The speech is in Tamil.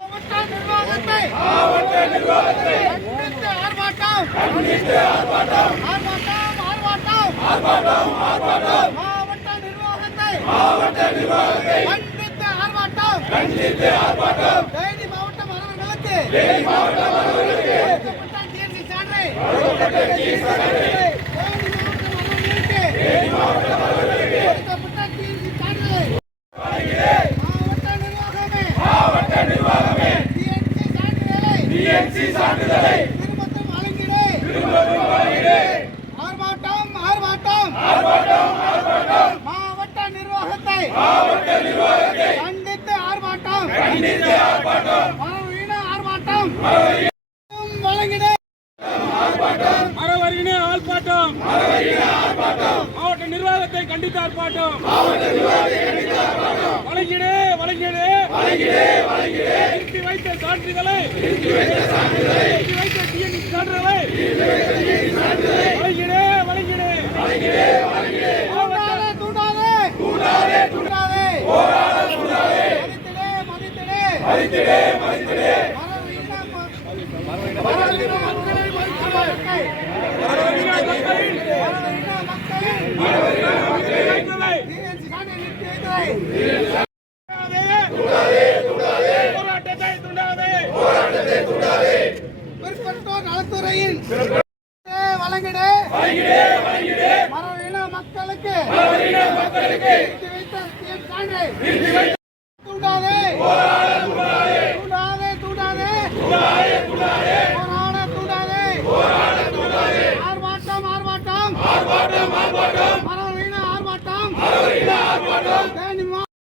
மாவட்ட நிர்வாகத்தை மாவட்ட நிர்வாகத்தை கண்டித்து ஆர்ப்பாட்டம் கண்டித்து ஆர்ப்பாட்டம் ஆர்ப்பாட்டம் ஆர்ப்பாட்டம் ஆர்ப்பாட்டம் ஆர்ப்பாட்டம் மாவட்ட நிர்வாகத்தை மாவட்ட நிர்வாகத்தை கண்டித்து ஆர்ப்பாட்டம் கண்டித்து ஆர்ப்பாட்டம் தேனி மாவட்ட மாணவர்களுக்கு தேனி மாவட்ட மாணவர்களுக்கு கொடுக்கப்பட்ட டிஎன்சி சான்றை கொடுக்கப்பட்ட டிஎன்சி சான்றை தேனி மாவட்ட மாணவர்களுக்கு தேனி மாவட்ட மாணவர்களுக்கு கொடுக்கப்பட்ட டிஎன்சி சான்றை மாவட்ட நிர்வாகமே டிஎன்சி சான்றிதழை டிஎன்சி சான்றிதழை. திரும்பவும் வழங்கிடு. திரும்பவும் வழங்கிடு. ஆர்ப்பாட்டம் ஆர்ப்பாட்டம். ஆர்ப்பாட்டம் ஆர்ப்பாட்டம். மாவட்ட நிர்வாகத்தை மாவட்ட நிர்வாகத்தை கண்டித்து ஆர்ப்பாட்டம். கண்டித்து ஆர்ப்பாட்டம். மரவீன ஆர்ப்பாட்டம். வழங்கிடு. மரவரியினே ஆர்ப்பாட்டம். மாவட்ட நிர்வாகத்தை கண்டித்து ஆர்ப்பாட்டம். வழங்கிடு. வழங்கிடு. நிறுத்தி வைத்த சான்றிதழை நிறுத்தி வைத்த டிஎன்இ சான்றிதழை வழங்கிடு வழங்கிடு தூண்டாதே தூண்டாதே தூண்டாதே தூண்டாதே போராட தூண்டாதே மதித்திடே மதித்திடே மதித்திடே மதித்திடே மரவீன மக்களை மதித்திடே மரவரியின மரவீன மக்களின் சான்றிதழை டிஎன்சி சான்றை நிறுத்தி வைத்ததை போராட்டத்தை தூண்டாதே பிற்பட்டோர் நலத்துறையின் வழங்கிடு. மரவீன மக்களுக்கு